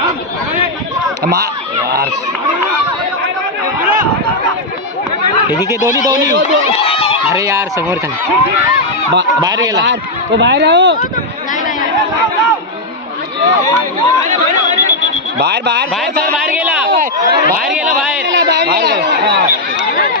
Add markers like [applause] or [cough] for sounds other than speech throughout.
मा यार ठीक आहे दोन्ही दोन्ही अरे यार समोर बा- बाहेर गेला तो बाहेर आहो बाहेर बाहेर बाहेर सर बाहेर गेला बाहेर गेला बाहेर बाहेर गेला.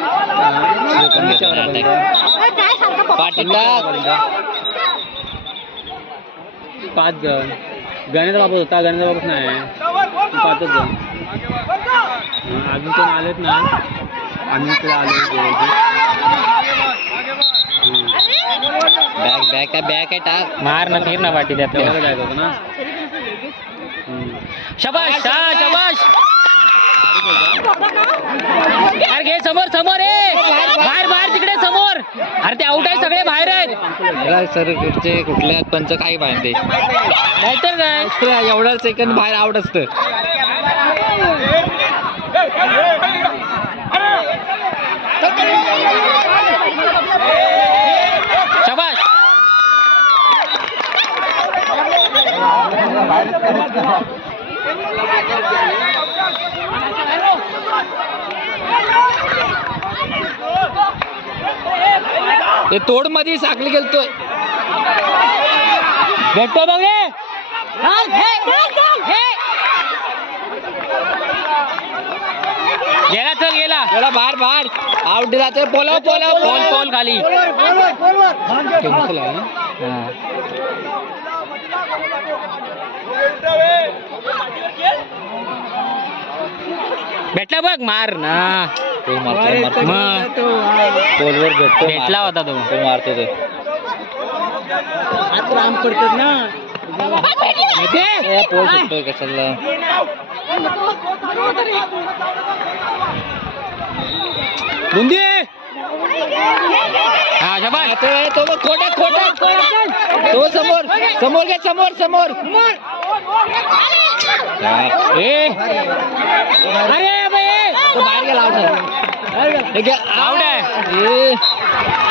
पाच जण गणेश बाबा होता गणेश बाबूच नाही पाचच जण अजून कोण आलेत ना? आम्ही इकडे आलो बॅग बॅग काय बॅग काय टाक. मार ना फिर ना पाठी त्यात जायचं होतं ना शबाश हा शबाश अरे घे समोर समोर ए! बाहेर बाहेर तिकडे समोर! अरे ते आउट आहे सगळे बाहेर आहेत. सर कुठचे कुठल्या पंच काही बांधते नाहीतर काय एवढा सेकंद बाहेर आउट असतं. शबाश ते तोडमध्ये साखली गेलतोय भेटतो बघ रे. गेला चल गेला. गेला बाहेर बाहेर. आउट दिला ते पोलाव पोलाव पोल पोल खाली. भेटला बघ मार. ना तो मारतो. मग पोलवर भेटतो भेटला होता तो. तो मारतो ते. ए, पोल सुटतोय कशाला? बुंदी! हा तो तो बघ, खोटा खोटा. तो समोर समोर घे समोर समोर. ए. अरे. तो बाहेर गेला आउट हे घे, आउट आहे. ए,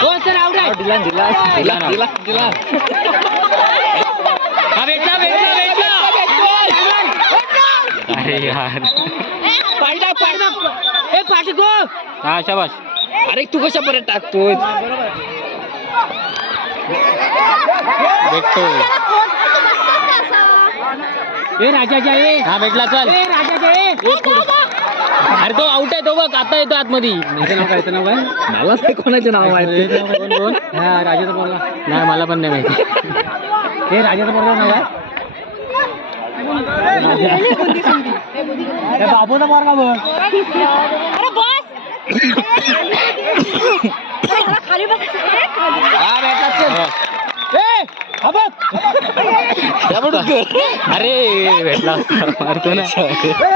हो सर आउट आहे? आउट दिला दिला दिला ना. दिला दिला हा भेटला भेटला भेटला अरे यार. ए हा शाबाश तू कशा परत टाकतोय? भेटतो ए राजाच्या ए. हा भेटला चल. ए राजाच्या ए. अरे तो आउट आहे तो बघ आता येतो आतमध्ये. त्याचं नाव काय नाव काय? मला ते कोणाचे नाव माहिती? कोण कोण? हा राजाचा पोरगा. नाही मला पण नाही माहिती. हे राजाचा पोरगा नाव आहे बाबूचा पोरगा बघ. अरे भेटला. मारतो ना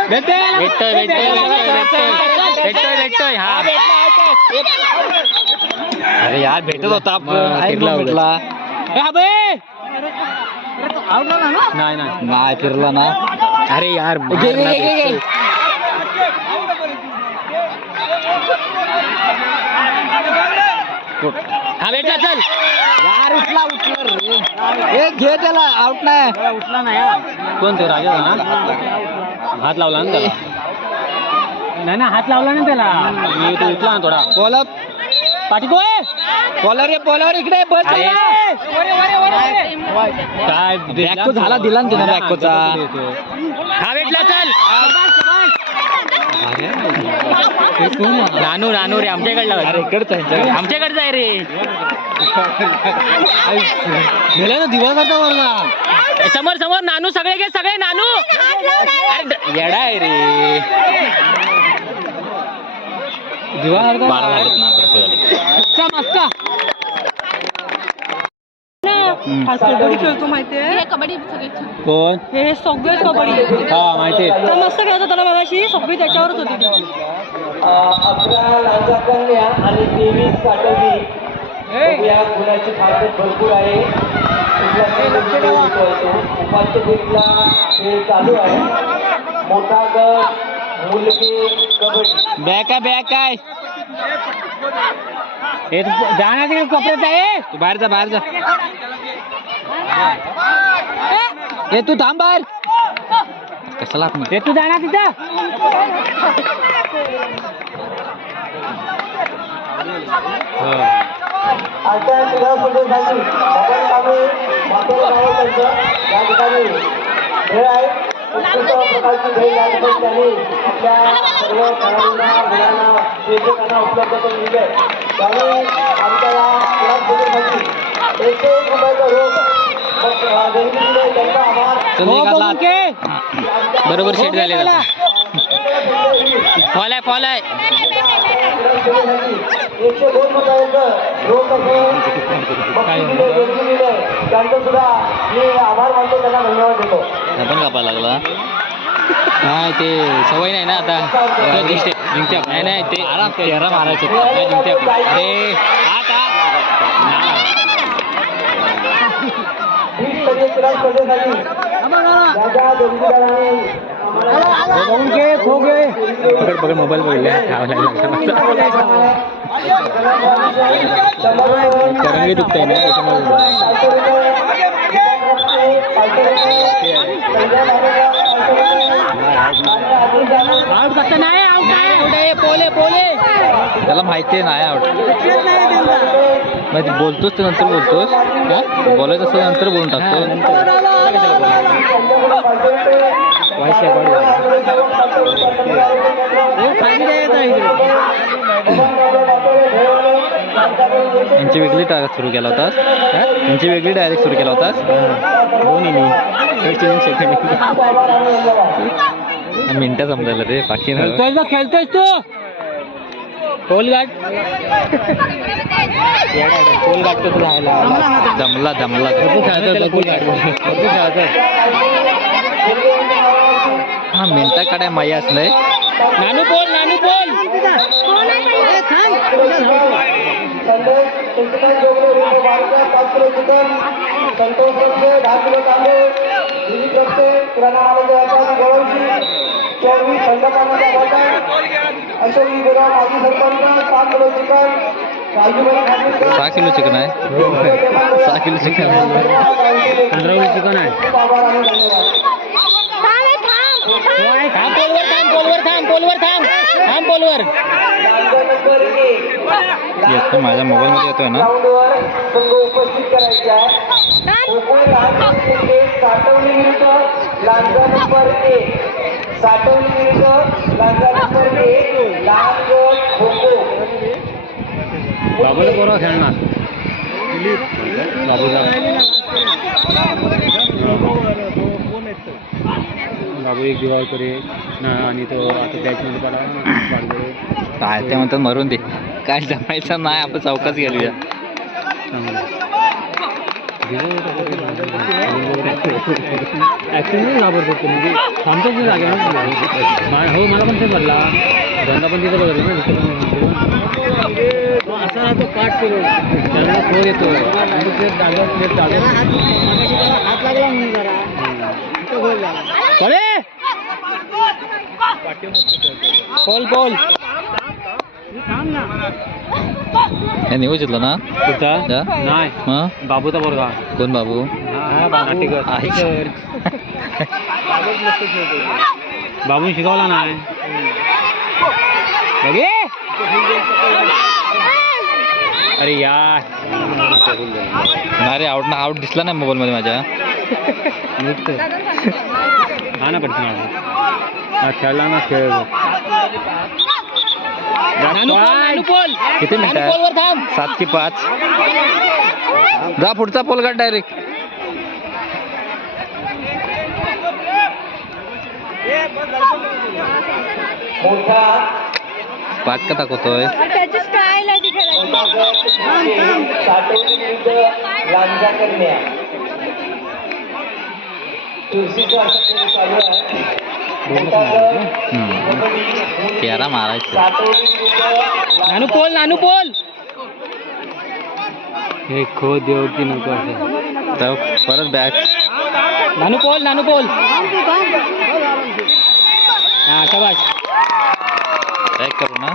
भेटतोय भेटतोय भेटतोय भेटतोय भेटतोय हा अरे यार भेटत होता फिरला ना नाही नाही फिरला ना अरे यार घे, घे, हा भेटला चल. यार उठला उठला रे. ए घे त्याला आउट नाही. उठला नाही कोण ते राजा ना हात लावला ना त्याला. नाही ना हात लावला ना त्याला. मी तो उठला ना थोडा. बोला. पाठी को बॉलर रे बॉलर इकडे बस. काय बॅको झाला दिला ना त्यानं बॅकोचा. हा. भेटला चल. नानू नानू रे आमच्याकडला आमच्याकडचा. आहे रे. गेला ना समोर समोर नानू सगळे घे सगळे नानू. येडा आहे रे. दिवसभरचा बारा झालेत ना भरपूर झाले मस्त. हम्म. हा कबड्डी खेळतो माहितीये हे कबड्डी कोण? हे सगळेच कबड्डी. हा माहिती आहे. तर मस्त खेळत ना मगाशी सगळी त्याच्यावरच होती अकरा लांजा कन्या आणि तेवीस साठवली या गुणाची खासियत भरपूर आहे. उपांत्य फेरीला खेळ चालू आहे. मोठा गट मुलगी कबड्डी. बॅक आहे बॅक. आहे हे तू जाणार तिकडे कोपऱ्यात आहे तू बाहेर जा बाहेर जा. तू थांब बाहेर. कशाला आपण हे तू जाणार तिथं हा. आता क्रीडास्पर्धेसाठी आपण आम्ही माथेरान गावाकडचं या ठिकाणी खेळ आहे उत्कृष्ट प्रकारची खेळ या ठिकाणी त्यांनी आपल्या सर्व खेळाडूंना मुलांना प्रेक्षकांना उपलब्ध करून दिले आहे त्यामुळे आमच्या या क्रीडास्पर्धेसाठी एकशे एक रुपयाचा रोख अ, देणगी दिली आहे. त्यांचा आभार बरोबर सेट झाले. फॉल आहे फॉल आहे. आपण कापायला लागला. नाही ते सवय नाही ना आता. जिंकते जिंकते नाही नाही ते तेरा मारायचं. जिंकते. अरे हात हात वीस राजा जोगीदारांनी पकड पकड मोबाईल बघितला करंगळी दुखते ना त्याच्यामुळे नाही आहे पोले पोले त्याला माहिती आहे नाही आवड माहिती बोलतोस ते नंतर बोलतोस. का बोलायचं असं नंतर बोलून टाकतो. यांची वेगळी डायरेक्ट सुरू केला होतास. यांची वेगळी डायरेक्ट सुरू केला होतास. दोन इनिंग फर्स्ट इनिंग सेकंड मिनटं समजायला रे बाकी खेळतोय बघ खेळतोयस तू? पोल गाठ कसं राहायला खेळतोय गाठ खेळतोय हा मिनटा काढाय मायाच नाही नानू पोल नानू पोल संतोष अशोक गुरा माजी सरपंच पाच किलो चिकन सहा किलो चिकन आहे. [laughs] सहा किलो चिकन आहे. पंधरा चिकन आहे थांब पोलवर थांब पोलवर थांब पोलवर थांब. थांब पोलवर. येतो माझ्या मोबाईल मध्ये येतोय ना. संघ उपस्थित करायचा आहे खो-खो साठवणी विरुद्ध लांजा नंबर एक विरुद्ध लांजा नंबर एक लहान खो खो बाबूला. खेळणार बाबू एक दिवाळ करे ना आणि तो आता बॅचमध्ये पडा काय ते म्हणतात मरून दे. काय जमायचं नाही आपण चौकात गेलूया ॲक्सिडेंट घाबरतो म्हणजे नाही जागेवर मा- हो मला पण ते पडला धंदा पण तिथं बघितलं ना असा राहतो पाठ करून त्याला फोन येतो. आणि ते जागेवर ते जागेवर हात लागला म्हणून जरा. अरे! पोल पोल न्यूज येतलं ना? कुठं. नाही. मग बाबूचा पोरगा. कोण बाबू. [laughs] बाबू शिकवला नाही अरे यार. नाही रे आउट ना आउट दिसला नाही मोबाईल मध्ये माझ्या. हा ना पडतो हा खेळला ना खेळ. किती मिनिट सात की पाच. जा पुढचा पोल काढ डायरेक्ट. मोठा पाच का दाखवतोय? ती खेळ चालू आहे. तेरा मारायचं. नानू पोल नानू पोल. हे खो देव की नको असं. तर परत बॅक नानू पोल नानू पोल. हा शाबाश बॅक करू ना.